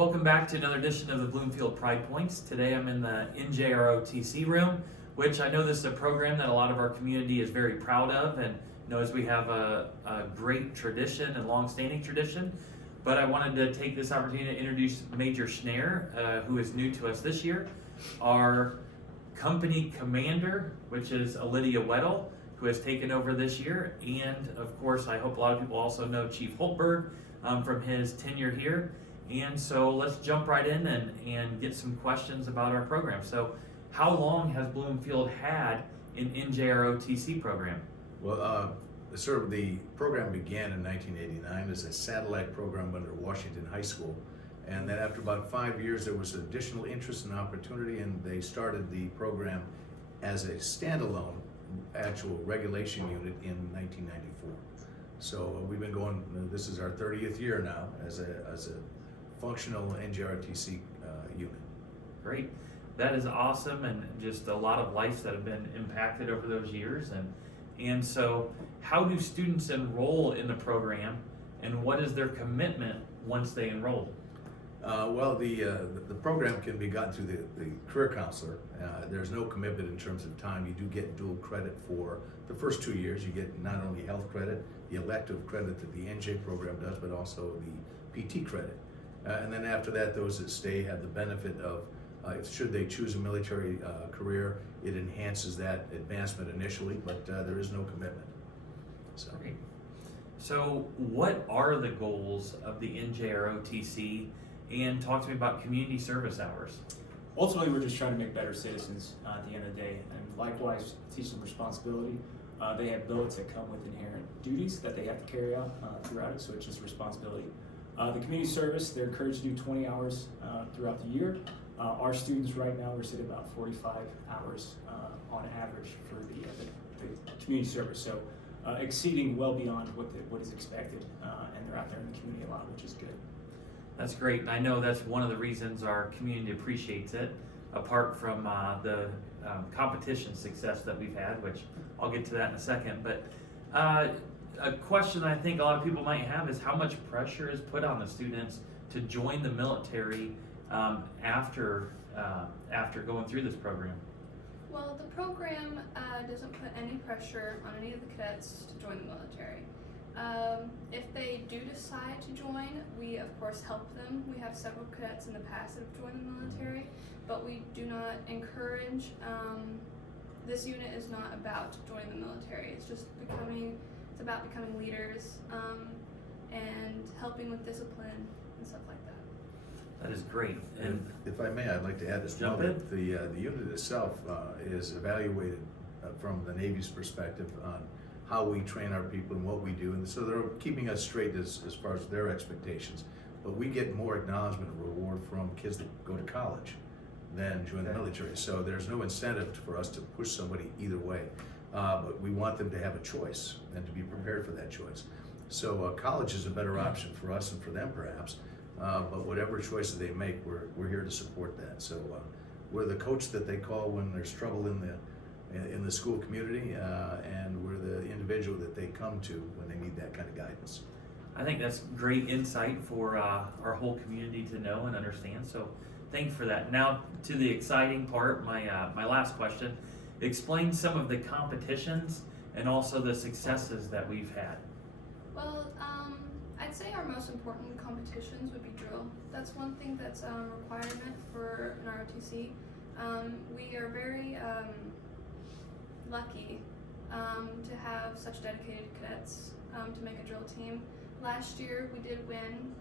Welcome back to another edition of the Bloomfield Pride Points. Today I'm in the NJROTC room, which I know this is a program that a lot of our community is very proud of and knows we have a great tradition and long-standing tradition. But I wanted to take this opportunity to introduce Major Schnarr, who is new to us this year, our company commander, which is Alydia Weddle, who has taken over this year, and of course I hope a lot of people also know Chief Hultberg from his tenure here. And so let's jump right in and get some questions about our program. So how long has Bloomfield had an NJROTC program? Well, the program began in 1989 as a satellite program under Washington High School. And then after about 5 years, there was additional interest and opportunity, and they started the program as a standalone actual regulation unit in 1994. So we've been going, this is our 30th year now as a functional NJROTC unit. Great. That is awesome, and just a lot of lives that have been impacted over those years. And so how do students enroll in the program, and what is their commitment once they enroll? Well, the program can be gotten through the career counselor. There's no commitment in terms of time. You do get dual credit for the first 2 years. You get not only health credit, the elective credit that the NJ program does, but also the PT credit. And then after that, those that stay have the benefit of, should they choose a military career, it enhances that advancement initially, but there is no commitment. So. Great. So what are the goals of the NJROTC? And talk to me about community service hours. Ultimately, we're just trying to make better citizens at the end of the day, and likewise teach them responsibility. They have billets that come with inherent duties that they have to carry out throughout it, so it's just responsibility. The community service, they're encouraged to do 20 hours throughout the year. Our students right now, we're sitting about 45 hours on average for the community service, so exceeding well beyond what is expected, and they're out there in the community a lot, which is good. That's great, and I know that's one of the reasons our community appreciates it, apart from the competition success that we've had, which I'll get to that in a second. But a question I think a lot of people might have is how much pressure is put on the students to join the military after going through this program? Well, the program doesn't put any pressure on any of the cadets to join the military. If they do decide to join, we of course help them. We have several cadets in the past that have joined the military, but we do not encourage. This unit is not about joining the military. It's about becoming leaders and helping with discipline and stuff like that. That is great. And if I may, I'd like to add as well that the unit itself is evaluated from the Navy's perspective on how we train our people and what we do, and so they're keeping us straight as far as their expectations. But we get more acknowledgement and reward from kids that go to college than join the military. So there's no incentive for us to push somebody either way. But we want them to have a choice and to be prepared for that choice. So college is a better option for us and for them perhaps. But whatever choices they make, we're here to support that. So we're the coach that they call when there's trouble in the school community, and we're the individual that they come to when they need that kind of guidance. I think that's great insight for our whole community to know and understand. So thank you for that. Now to the exciting part, my last question. Explain some of the competitions and also the successes that we've had. Well, I'd say our most important competitions would be drill. That's one thing that's a requirement for an ROTC. We are very lucky to have such dedicated cadets to make a drill team. Last year we did win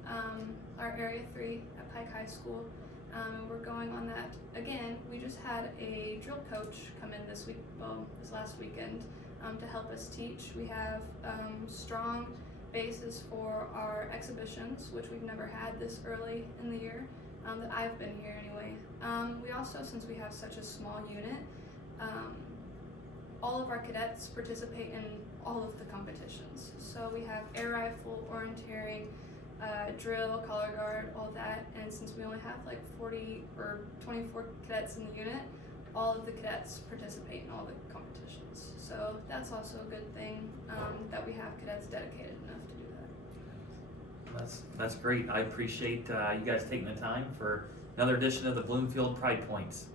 our Area 3 at Pike High School, and we're going on that again. We just had a drill coach come in this last weekend to help us teach. We have strong bases for our exhibitions, which we've never had this early in the year, that I've been here anyway. We also, since we have such a small unit, all of our cadets participate in all of the competitions. So we have air rifle, orienteering, drill, color guard, all that. And since we only have like 40 or 24 cadets in the unit, all of the cadets participate in all the competitions. So that's also a good thing, that we have cadets dedicated enough to do that. That's great. I appreciate you guys taking the time for another edition of the Bloomfield Pride Points.